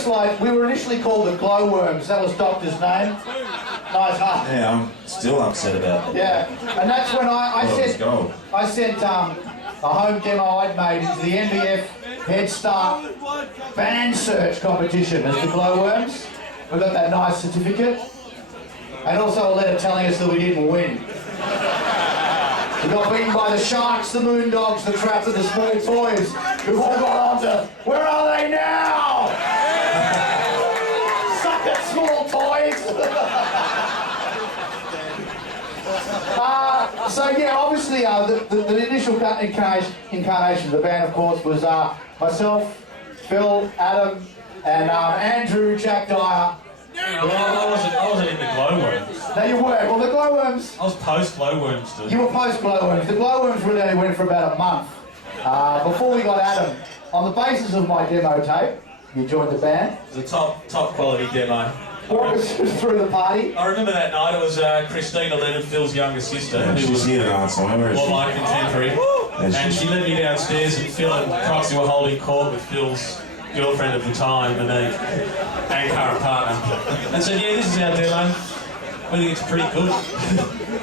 first, like, we were initially called the Glowworms. That was Doctor's name. Nice, huh? Yeah, I'm still upset about that. Yeah, and that's when I sent a home demo I'd made into the NBF Head Start band search competition as the Glowworms. We got that nice certificate, and also a letter telling us that we didn't win. We got beaten by the Sharks, the Moondogs, the Traps, and the Small Toys, who've all got on to, where are they now? Suck it, Small Toys! So yeah, obviously the initial incarnation of the band, of course, was myself, Phil, Adam, and Andrew, Jack Dyer. I wasn't in the Glowworms. No, you were. Well, the Glowworms... I was post-Glowworms, dude. You were post-Glowworms. The Glowworms really only went for about a month. Before we got Adam, on the basis of my demo tape, you joined the band. It was a top quality demo. Walk us through the party. I remember that night. It was Christina Lennon, Phil's younger sister, who was here tonight somewhere. Well, my contemporary. And she led me downstairs, and Phil and Coxie were holding court with Phil's girlfriend at the time, and current partner, and said, "Yeah, this is our demo. We think it's pretty good."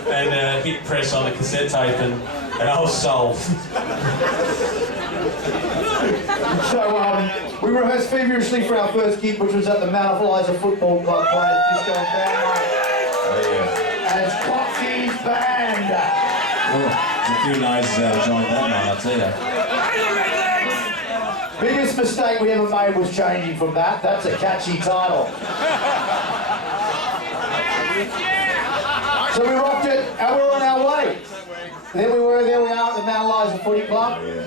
And hit press on the cassette tape, and I was sold. So we rehearsed feverishly for our first gig, which was at the Mount Eliza Football Club playing disco and band night. And it's Coxie's band. Oh, a few noses out of joint that night, I'll tell you. Biggest mistake we ever made was changing from that. That's a catchy title. So we rocked it, and we were on our way. There we are at the Mount Eliza Footy Club. Yeah.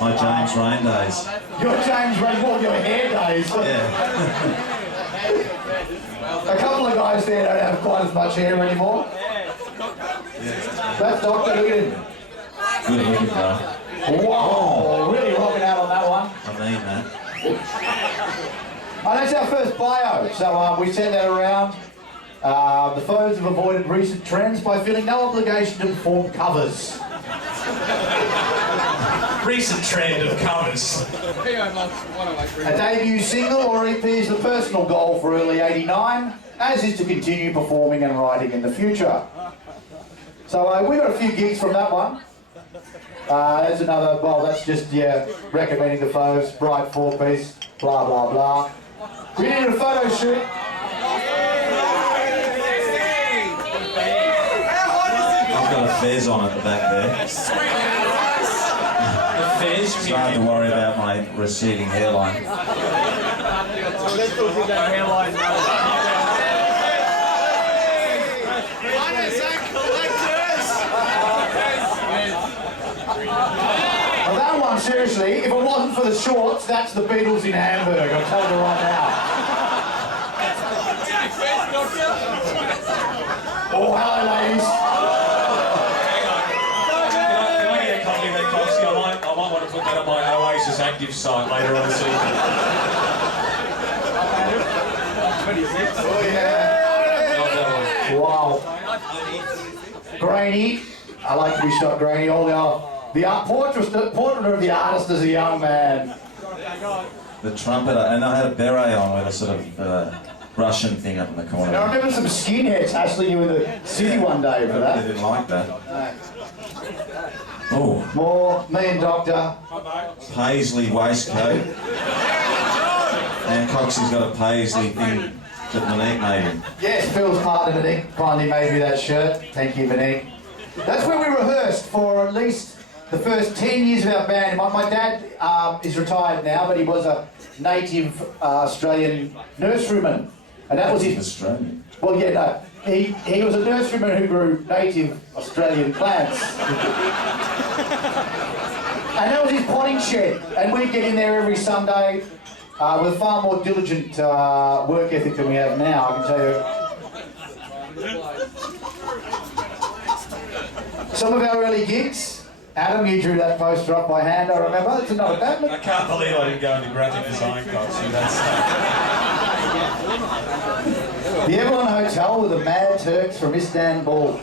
My James Rain days. Your James Rain, what, your hair days? Yeah. A couple of guys there don't have quite as much hair anymore. Yeah. That's Doctor, look at him. Good looking, bro. Whoa, really rocking out on that one. I mean that. Oh, that's our first bio, so we sent that around. The Fauves have avoided recent trends by feeling no obligation to perform covers. Recent trend of covers. A debut single or EP is the personal goal for early '89, as is to continue performing and writing in the future. So we got a few gigs from that one. There's another, well, that's just, yeah, recommending the Fauves, bright 4-piece, blah, blah, blah. We needed a photo shoot. I've got a fez on at the back there. Starting to worry about my receding hairline. Well, that one, seriously, if it wasn't for the shorts, that's the Beatles in Hamburg, I'll tell you right now. Oh, hello, ladies. I might want to put that on my Oasis Active site later on this evening. Oh, yeah. Wow. Grainy. I like to be shot grainy. The portrait of the artist as a young man. The trumpeter, and I had a beret on with a sort of Russian thing up in the corner. Now, I remember some skinheads hassling you in the city one day for that. They didn't like that. No. Oh. More, me and Doctor. Paisley waistcoat. And Coxie's got a Paisley thing that Monique made him. Yes, Phil's partner Monique kindly made me that shirt. Thank you, Monique. That's where we rehearsed for at least the first 10 years of our band. My dad is retired now, but he was a native Australian nurseryman. And that was his... Australian? Well, yeah, no. He was a nurseryman who grew native Australian plants. And that was his potting shed. And we'd get in there every Sunday with far more diligent work ethic than we have now, I can tell you. Some of our early gigs. Adam, you drew that poster up by hand, I remember. It's not a bad look. I can't believe I didn't go into graphic design, Coxie. The Evelyn Hotel with the Mad Turks from Istanbul.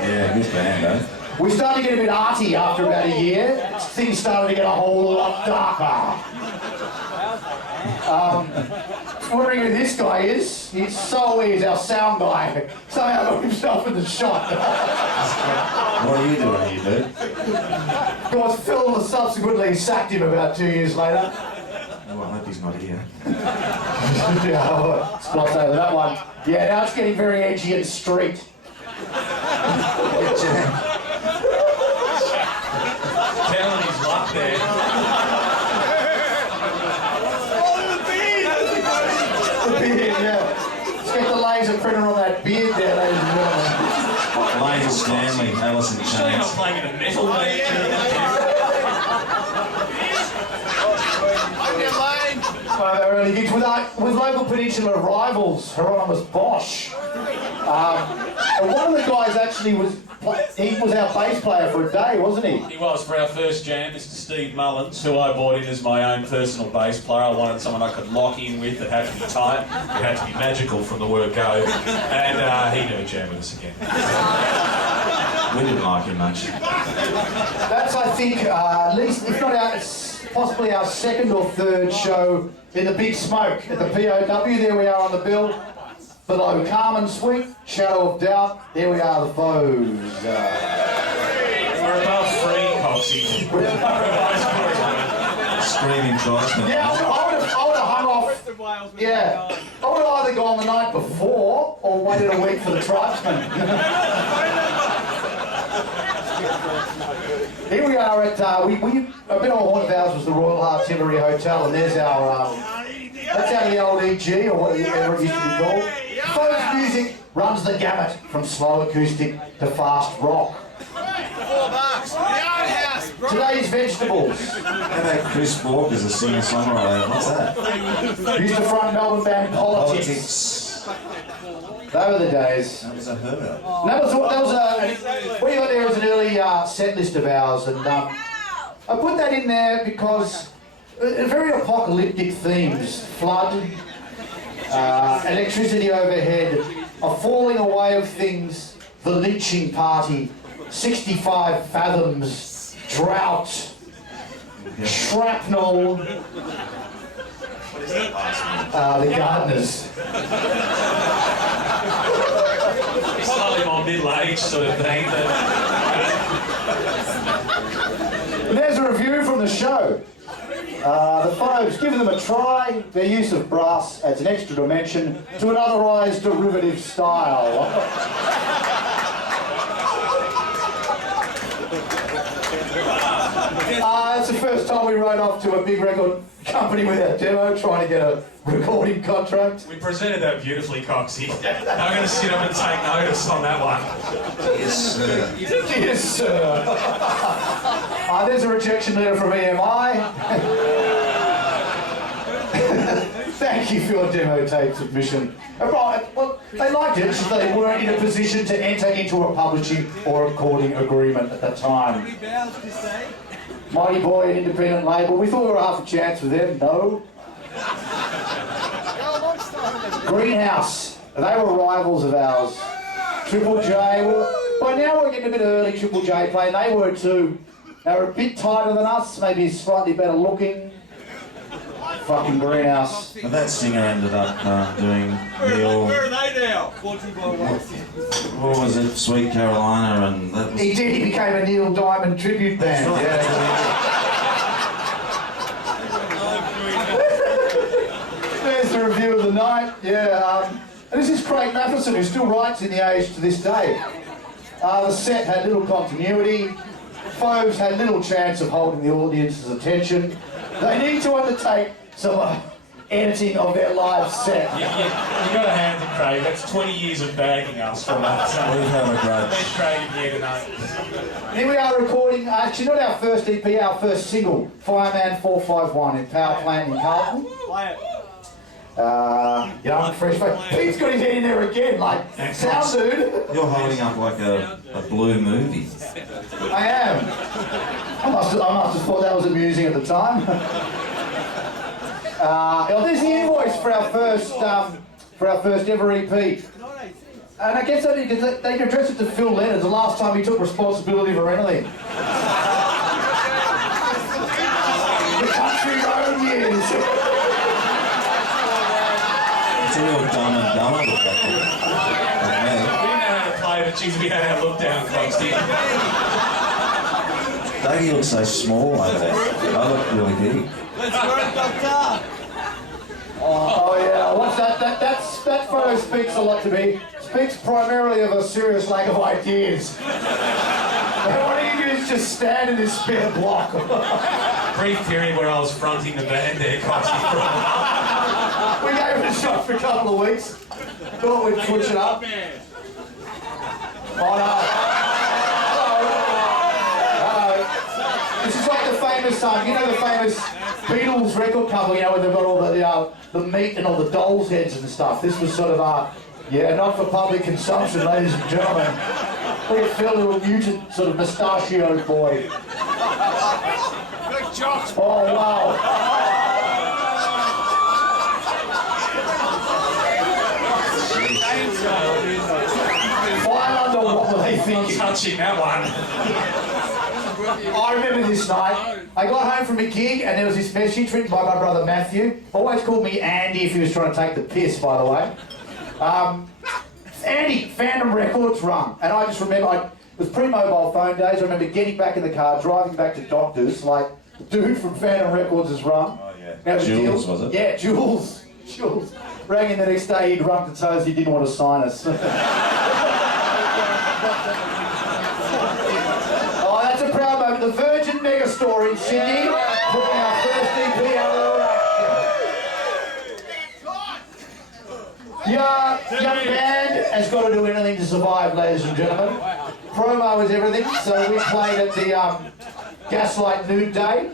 Yeah, good band, eh? We started to get a bit arty after about a year. Things started to get a whole lot darker. Wondering who this guy is? He's our sound guy. Somehow got himself in the shot. What are you doing here, dude? Of course, Phil subsequently sacked him about 2 years later. Oh, I hope he's not here. Yeah, let's gloss over that one. Yeah, now it's getting very edgy and street. Telling his luck there. The beard, yeah. Let's get the laser printer on that beard there, ladies and gentlemen. Lane Stanley, Alice in Sure you're not Chains. playing in a metal band. One of our early gigs with local Peninsula rivals, Hieronymus Bosch. And one of the guys actually was our bass player for a day, wasn't he? He was for our first jam, Mr. Steve Mullins, who I brought in as my own personal bass player. I wanted someone I could lock in with that had to be tight, it had to be magical from the word go, and he never jammed with us again. We didn't like him much. That's, I think, at least, if not possibly our second or third show in the Big Smoke at the POW. There we are on the bill. Below Carmen Suite, Shadow of Doubt. There we are, the Fauves. We're above free, Coxie. Screaming tribesman. Yeah, I would have hung off. Yeah, I would have either gone the night before or waited a week for the tribesmen. Here we are at, a bit of a haunt of ours was the Royal Artillery Hotel, and there's our, that's out of the old EG, or whatever it used to be called. Fauves music runs the gamut from slow acoustic to fast rock. Today's vegetables. How about Chris Bork as a singer-songwriter? What's that? Used to front Melbourne band Politics. Politics. Those were the days. That was a her. That was what you got there was an early set list of ours, and I put that in there because very apocalyptic themes: flood, electricity overhead, a falling away of things, the lynching party, 65 fathoms, drought, shrapnel, the gardeners. Slightly more middle-aged sort of thing. And there's a review from the show. The Fauves, give them a try. Their use of brass adds an extra dimension to an otherwise derivative style. It's the first time we rode off to a big record company with our demo, trying to get a recording contract. We presented that beautifully, Coxie. I'm going to sit up and take notice on that one. Yes, sir. Yes, sir. There's a rejection letter from EMI. Thank you for your demo tape submission. Right, well, they liked it, so they weren't in a position to enter into a publishing or recording agreement at the time. Mighty Boy, an independent label. We thought we were half a chance with them. No. Greenhouse. They were rivals of ours. Triple J. By now we're getting a bit early Triple J play, and they were too. They were a bit tighter than us, maybe slightly better looking. Fucking Greenhouse. But that singer ended up doing Neil. Where are they now? What was it? Sweet Carolina, and that was. He did. He became a Neil Diamond tribute band. Right. Yeah. There's the review of the night. Yeah. And this is Craig Matheson, who still writes in the Age to this day. The set had little continuity. Fauves had little chance of holding the audience's attention. They need to undertake some editing of their live set. You got to hand it, Craig. That's 20 years of bagging us from that. We have a grudge. There's Craig in here tonight. Here we are recording, actually not our first EP, our first single, Fireman 451 in Power Plant in Carlton. Young, fresh face. Pete's got his head in there again, like, sound dude. You're holding up like a blue movie. I am. I must have thought that was amusing at the time. There's the invoice for our first ever EP. And I guess they can address it to Phil Leonard, the last time he took responsibility for anything. The country road years. It's a real dumb and dumber look up there. Like me. We didn't know how to play, but geez, we had our look down close to Dougie looks so small over there. I look really big. Let's work, Doctor! Oh yeah, what's that? That photo speaks a lot to me. Speaks primarily of a serious lack of ideas. And what do you do is just stand in this spare block. brief period where I was fronting the band there, Coxie. We gave it a shot for a couple of weeks. Thought we'd switch it up. Oh no. Hello. This is like the famous, you know the famous Beatles record cover, you know, where they've got all the meat and all the dolls' heads and stuff. This was sort of yeah, not for public consumption, ladies and gentlemen. Look at Phil, little mutant sort of mustachioed boy. Oh wow. Fire under what were they thinking? Touching that one. I remember this night. I got home from a gig and there was this message written by my brother Matthew. Always called me Andy if he was trying to take the piss, by the way. Andy, Phantom Records rung. And I just remember, it was pre-mobile phone days. I remember getting back in the car, driving back to Doctors, like, the dude from Phantom Records has rung. Oh yeah. Now, Jules, was it? Yeah, Jules. Jules. Rang in the next day, he'd rung to tell us he didn't want to sign us. Oh, that's a proud moment. The Virgin Mega Store in Sydney, putting our first EP out of young band has got to do anything to survive, ladies and gentlemen. Promo is everything, so we played at the Gaslight Nude Day.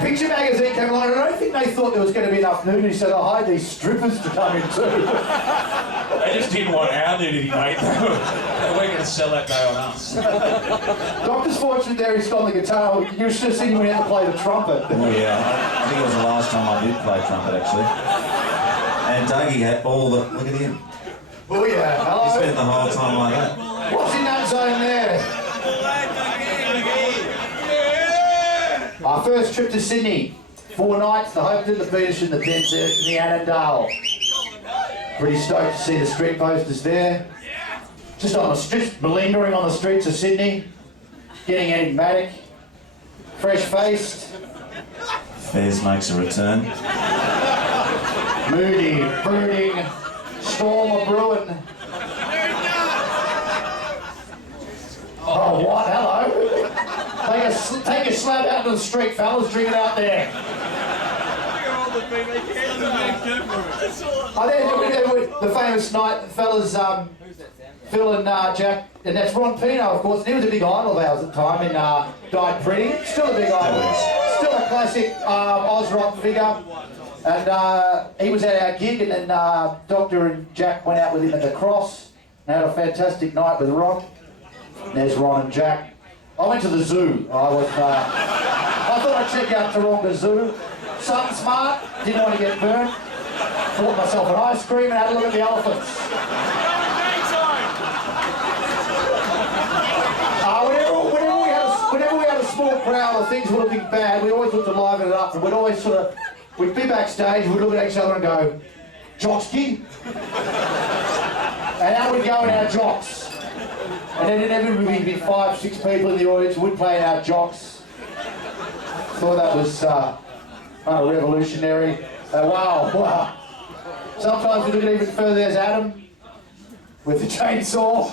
Picture Magazine came along, and I don't think they thought there was going to be enough nudity, so they hired these strippers to come in too. They just didn't want our nudity, mate. They weren't going to sell that day on us. Doctor's fortunate there, he's got the guitar. You should have seen him when he had to play the trumpet. Oh yeah, I think it was the last time I did play trumpet actually. And Dougie had all the, look at him. Oh yeah, hello. He spent the whole time like that. What's in that zone there? Our first trip to Sydney. 4 nights, the Hopeton, the Peterson, the Densers and the Annandale. Pretty stoked to see the street posters there. Just on the streets, malingering on the streets of Sydney. Getting enigmatic. Fresh-faced. Fairs makes a return. Moody, brooding, storm a brewing. Oh, what? Hello. Take a slab out to the street, fellas. Drink it out there. Oh, there's the famous night, fellas. Phil and Jack, and that's Ron Pino, of course. And he was a big idol of ours at the time, and died pretty. Still a big idol. Still a classic Oz rock figure. And he was at our gig, and then Doctor and Jack went out with him at the Cross and had a fantastic night with Ron. And there's Ron and Jack. I went to the zoo. I thought I'd check out Taronga Zoo. Something smart, didn't want to get burned. Bought myself an ice cream and had a look at the elephants. Whenever we had a small crowd or things were looking bad, we always looked to liven it up, and we'd be backstage, we'd look at each other and go, Jockski? And out we'd go in our jocks. And then inevitably we'd be 5, 6 people in the audience, we'd play in our jocks. Thought that was kind of revolutionary. Wow. Sometimes we look at even further, there's Adam with the chainsaw.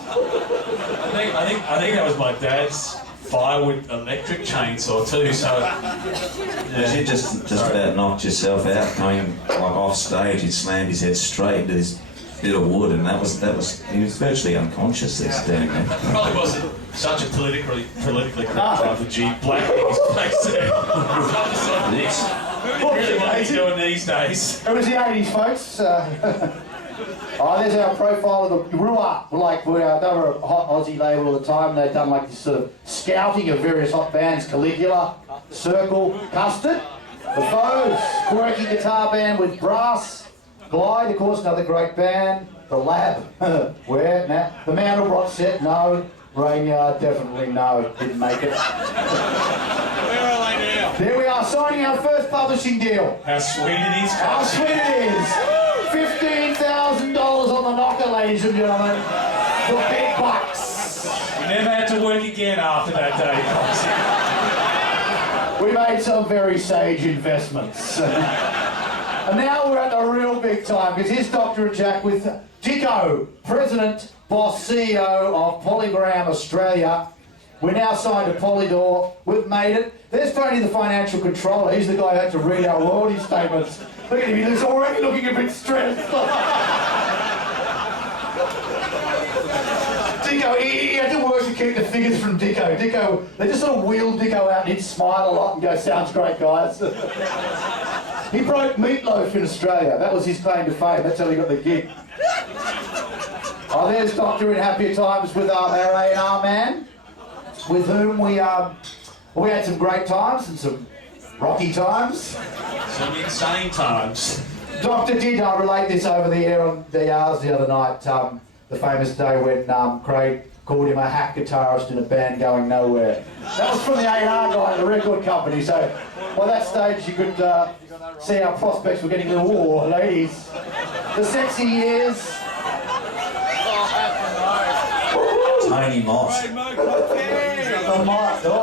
I think that was my dad's firewood electric chainsaw too, so... Yeah. You just about knocked yourself out coming like off stage. He slammed his head straight into this bit of wood, and that was he was virtually unconscious there standing there. Probably wasn't such a politically correct driver, G. Black in his place there. Really what he's doing these days. It was the 80s, folks. There's our profile of the Rua. They were a hot Aussie label at the time. They'd done like this sort of scouting of various hot bands: Caligula, Circle, Custard, the Fauves, quirky guitar band with brass, Glide, of course, another great band, the Lab, where? Nah. The Mandelbrot set, no. Rainyard, definitely no. Didn't make it. Where are they now? There we are, signing our first publishing deal. How sweet it is, How Coxie. sweet it is. $15,000 on the knocker, ladies and gentlemen. The big bucks. You never had to work again after that day, Coxie. We made some very sage investments. And now we're at the real big time, because here's Dr. and Jack with Dicko, President, Boss, CEO of Polygram Australia. We're now signed to Polydor. We've made it. There's Tony, the financial controller. He's the guy who had to read our royalty statements. Look at him, he's already looking a bit stressed. Dicko, he had to work to keep the figures from Dicko. Dicko, they just sort of wheeled Dicko out and he'd smile a lot and go, sounds great, guys. He broke meatloaf in Australia. That was his claim to fame. That's how he got the gig. Oh, there's Doctor in happier times with our A&R man, with whom we had some great times and some rocky times. Some insane times. Doctor did relate this over the air on the hours the other night, the famous day when Craig called him a hack guitarist in a band going nowhere. That was from the A&R guy at the record company, so by that stage you could see our prospects were getting a little, oh, ladies. The sexy years. Tony Moss. The mic, oh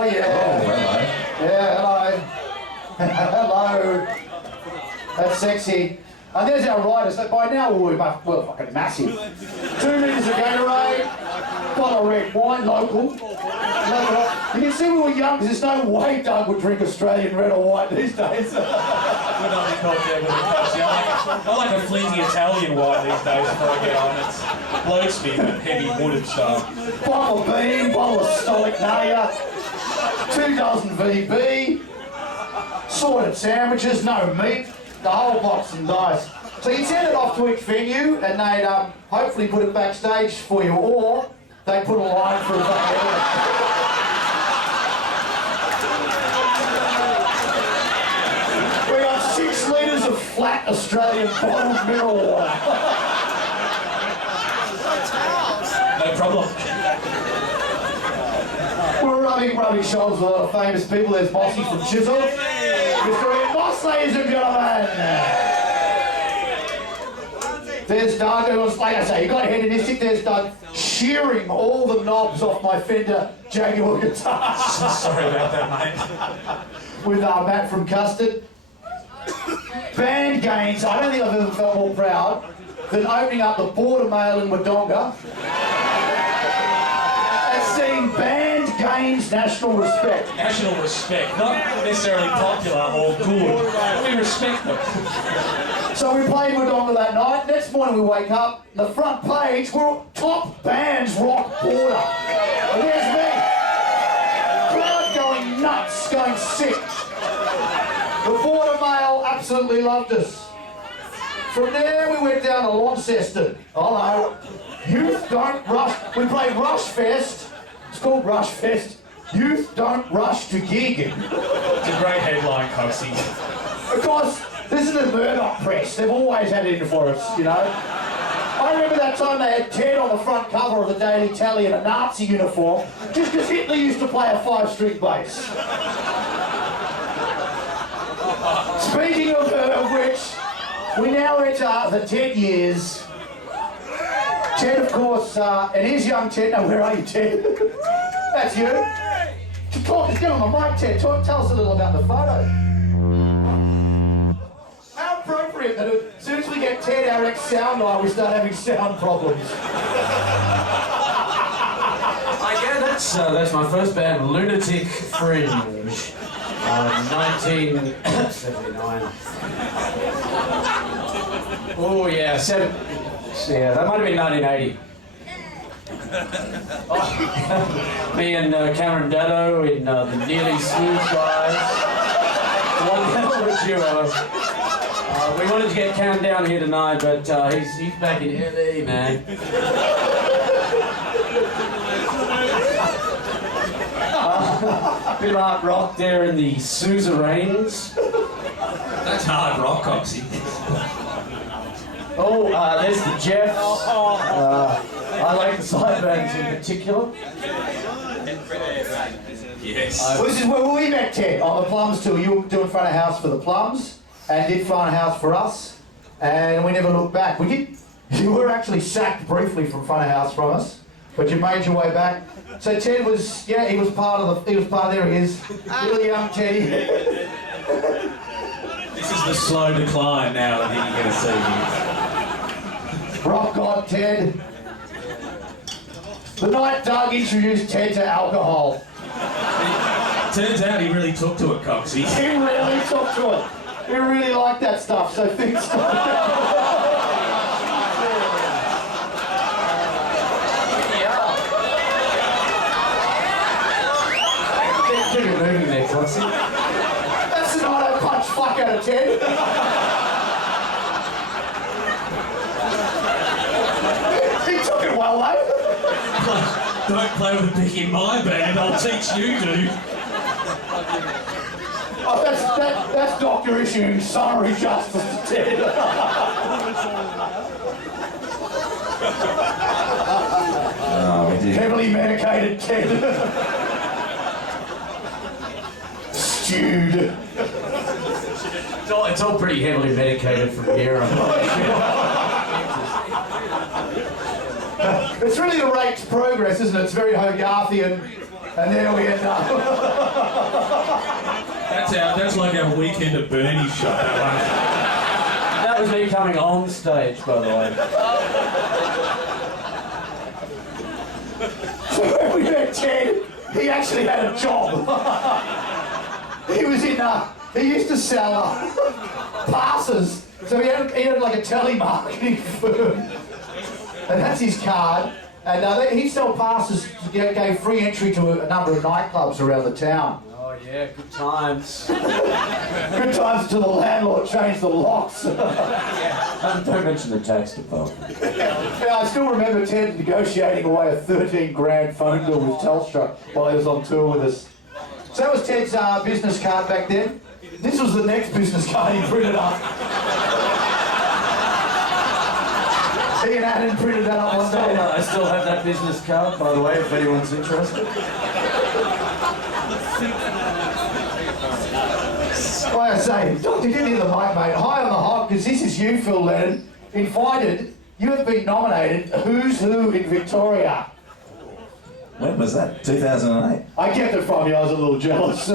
yeah. Oh, hello. Yeah, hello. Hello. That's sexy. And there's our riders. So by now we're fucking massive. 2 litres of Gatorade, bottle of red wine, local. You can see we were young because there's no way Doug would drink Australian red or white these days. We're not in contact with it, Coxie. I like a fleeting Italian white these days before I get on. It bloats me, that heavy wooded stuff. Bottle of bean, bottle of Stoic Naga, 2 dozen VB, sorted sandwiches, no meat, the whole box and dice. So you send it off to each venue and they'd hopefully put it backstage for you, or they put a line for a bucket. We got 6 litres of flat Australian bottled mineral water. No problem. We're rubbing shoulders with a lot of famous people. There's Bossy from Chisel. Mr. Ian Moss, ladies and gentlemen. There's Doug, who was, like I say, you got hedonistic. There's Doug shearing all the knobs off my Fender Jaguar guitar. Sorry about that, mate. With Matt from Custard. Band gains. I don't think I've ever felt more proud than opening up the Border Mail in Wodonga and seeing band gains national respect. National respect, not necessarily popular or good. We respect them. So we played Wodonga that night. Next morning we wake up, the front page, we're top bands rock Border. And there's me. Crowd going nuts, going sick. The Border Mail absolutely loved us. From there we went down to Launceston. Oh no, Youth Don't Rush. We played Rush Fest. It's called Rush Fest. Youth Don't Rush to Gig. It's a great headline, Coxie. Of course, this is the Murdoch press. They've always had it in for us, you know. I remember that time they had Ted on the front cover of the Daily Tally in a Nazi uniform, just because Hitler used to play a 5-string bass. Speaking of which, we now enter the 10 years. Ted, of course, it is young Ted. Now, where are you, Ted? That's you. Talk, get on the mic, Ted. Tell us a little about the photo. How appropriate that as soon as we get Ted, our ex-sound guy, we start having sound problems. Yeah, that's my first band, Lunatic Fringe, 1979. Oh yeah, that might have been 1980. Me and Cameron Daddo in the Nearly Smooth Guys. One hell of a duo. We wanted to get Cam down here tonight, but he's back in LA, man. Bit of hard rock there in the Suzerains. That's hard rock, Coxie. Oh, there's the Jeffs. I like the side bands in particular. Yes. Well, this is where we met Ted, on the Plums tour. You were doing front of house for the Plums and did front of house for us, and we never looked back. You were actually sacked briefly from front of house from us, but you made your way back. So Ted was, he was part of there he is, little young Teddy. This is the slow decline now that you can get to see me. Rock God Ted. The night Doug introduced Ted to alcohol. Turns out he really took to it, Coxie. He really took to it. He really liked that stuff, so things Moving there, Coxie. That's the night I punched fuck out of Ted. He took it well, though. Don't play with a pick in my band, I'll teach you, dude. Oh, that's Doctor issuing summary justice to Ted. Oh, we did. Heavily medicated Ted. Stewed. It's all pretty heavily medicated from here. It's really the rate's progress, isn't it? It's very Hogarthian, and there we end up. That's like our weekend at Bernie's shot, that That was me coming on stage, by the way. So when we met Ted, he actually had a job. He was in, he used to sell passes. So he had like a telemarketing firm. And that's his card. And he sold passes, gave free entry to a number of nightclubs around the town. Oh yeah, good times. Good times until the landlord changed the locks. Don't mention the tax department. Yeah, I still remember Ted negotiating away a 13 grand phone bill with Telstra while he was on tour with us. So that was Ted's business card back then. This was the next business card he printed up. He and Adam printed that up one day. I still have that business card, by the way, if anyone's interested. Like I say, Dr. Get near the mic, mate. High on the hog, because this is you, Phil Lennon. Invited, you have been nominated Who's Who in Victoria. When was that? 2008? I kept it from you, I was a little jealous.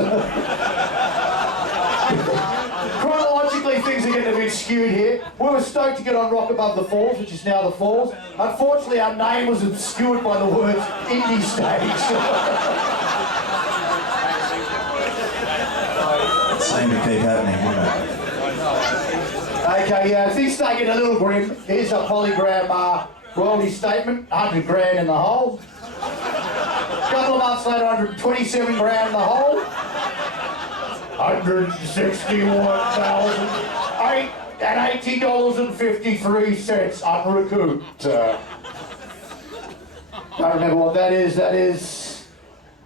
Chronologically, things are getting a bit skewed here. We were stoked to get on Rock Above the Falls, which is now the Falls. Unfortunately, our name was obscured by the words indie stage. It seemed to keep happening, didn't it? Okay, yeah, things start getting a little grim. Here's a polygram royalty statement, 100 grand in the hole. A couple of months later, 127 grand in the hole. 161,080.53 unrecouped. Can't remember what that is.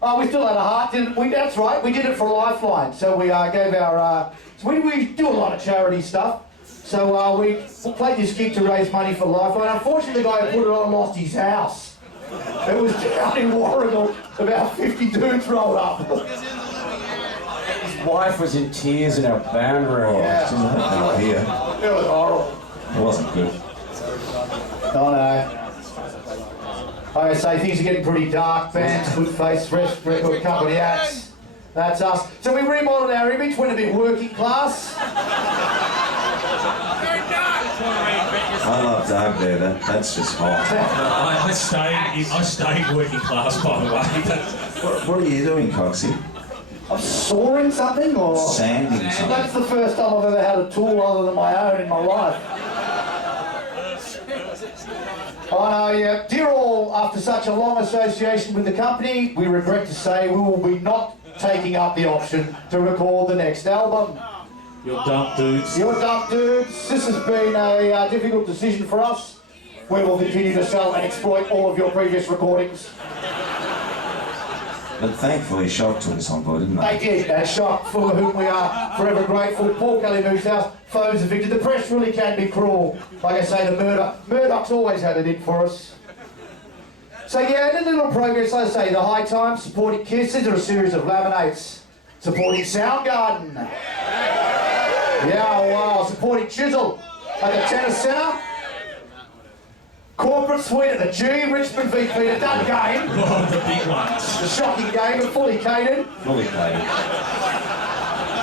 Oh, we still had a heart, didn't we? That's right, we did it for Lifeline. So we gave our, we do a lot of charity stuff. So we played this gig to raise money for Lifeline. Unfortunately, the guy who put it on lost his house. It was down in Warragul, about 50 dudes rolled up. His wife was in tears in our band room. Yeah. It didn't happen here. It was horrible. It wasn't good. Oh no. Like I say, things are getting pretty dark. Bands, Good Face, Record Company acts. That's us. So we remodeled our image, went a bit working class. I love Doug there. That's just hot. I stayed working class, by the way. What are you doing, Coxie? I'm sawing something, or Sanding something. that's the first time I've ever had a tool other than my own in my life. Oh no, yeah. Dear all, after such a long association with the company, we regret to say we will be not taking up the option to record the next album. You're dumb dudes. You're dumb dudes. This has been a difficult decision for us. We will continue to sell and exploit all of your previous recordings. But thankfully, Shock took us on board, didn't They they? did, and Shock, for whom we are forever grateful. Paul Kelly moves house, Fauves evicted. The press really can be cruel. Like I say, the Murdoch's always had it in for us. So yeah, in a little progress, I say the High Times supporting Kisses are a series of laminates supporting Soundgarden. Yeah, wow, supporting Chisel at the Tennis Centre. Corporate Suite at the G, Richmond v Peter Dunn game. Oh, the big ones. The shocking game, but fully catered. Fully played.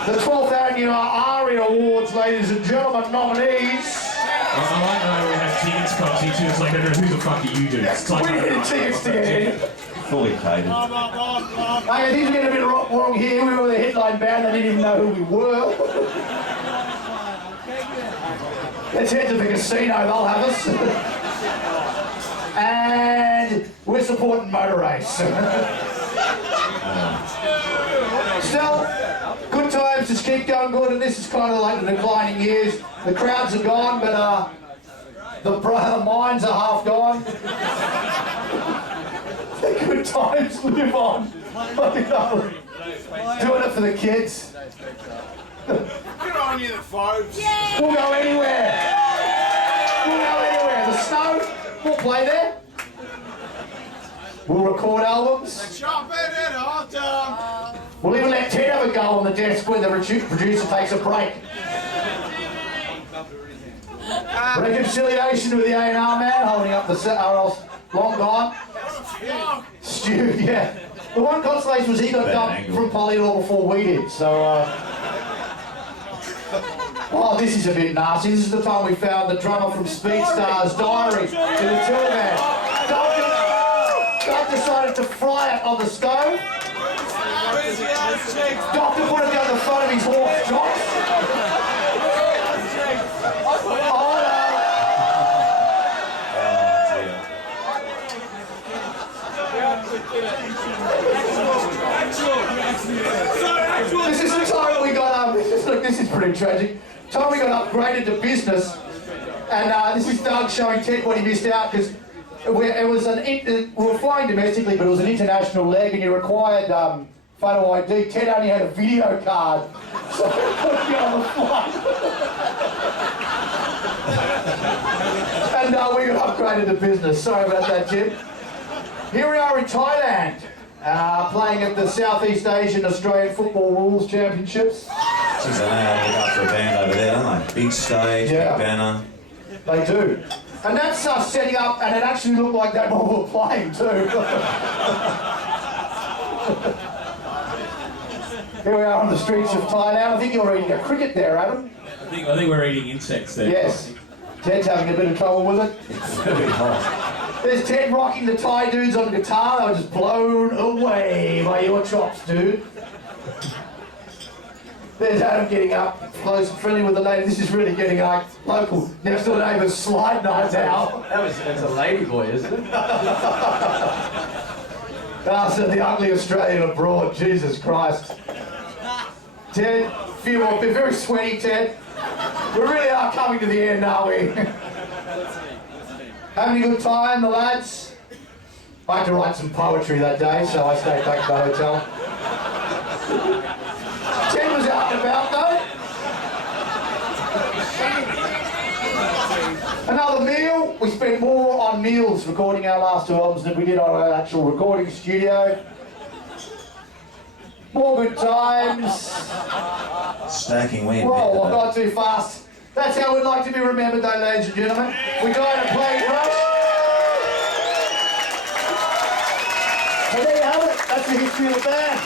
The 12th Annual ARIA Awards, ladies and gentlemen, nominees. I like how we have tickets, Coxie, too. It's like, who the fuck are you doing? It's like, We needed tickets to get in. Fully catered. Hey, things are getting a bit wrong here. We were the headline band, they didn't even know who we were. Let's head to the casino, they'll have us. And we're supporting motor race. Still, good times, just keep going good, and this is kind of like the declining years. The crowds are gone, but the minds are half gone. The good times live on. Doing it for the kids. Good on you, the Fauves. We'll go anywhere. We'll go anywhere. The snow, we'll play there. We'll record albums. Chop it in hot dog. We'll even let Ted have a go on the desk when the producer takes a break. Reconciliation with the A&R man holding up the set, or else long gone. Stu, yeah. The one consolation was he got dumped from Polydor before we did, so oh, this is a bit nasty. This is the time we found the drummer from Speedstar's diary in the tour van. Doug decided to fry it on the stove. Doctor put it down the front of his horse chops. This is the time we got this is pretty tragic. Time we got upgraded to business, and this is Doug showing Ted what he missed out because we were flying domestically, but it was an international leg, and you required photo ID. Ted only had a video card, so he couldn't get on the flight. And we got upgraded to business. Sorry about that, Tim. Here we are in Thailand, playing at the Southeast Asian Australian Football Rules Championships. Jeez, I know how to look after a band over there, don't they? Big stage, Yeah. big banner. They do. And that's us setting up, and it actually looked like that while we were playing too. Here we are on the streets of Thailand. I think you're eating a cricket there, Adam. I think we're eating insects there. Yes. Ted's having a bit of trouble with it. It's very hot. There's Ted rocking the Thai dudes on guitar. They were just blown away by your chops, dude. There's Adam getting up close and friendly with the lady. This is really getting like local next door neighbours slide nights out. That's a lady boy, isn't it? So the ugly Australian abroad, Jesus Christ. Ted, few more, been very sweaty, Ted. We really are coming to the end, aren't we? Having a good time, the lads? I had to write some poetry that day, so I stayed back at the hotel. Ted was out and about, though. Another meal. We spent more on meals recording our last two albums than we did on our actual recording studio. More good times. Stacking wind. Whoa, I've gone too fast. That's how we'd like to be remembered, though, ladies and gentlemen. We died at Plane Crush. So there you have it. That's the history of the band.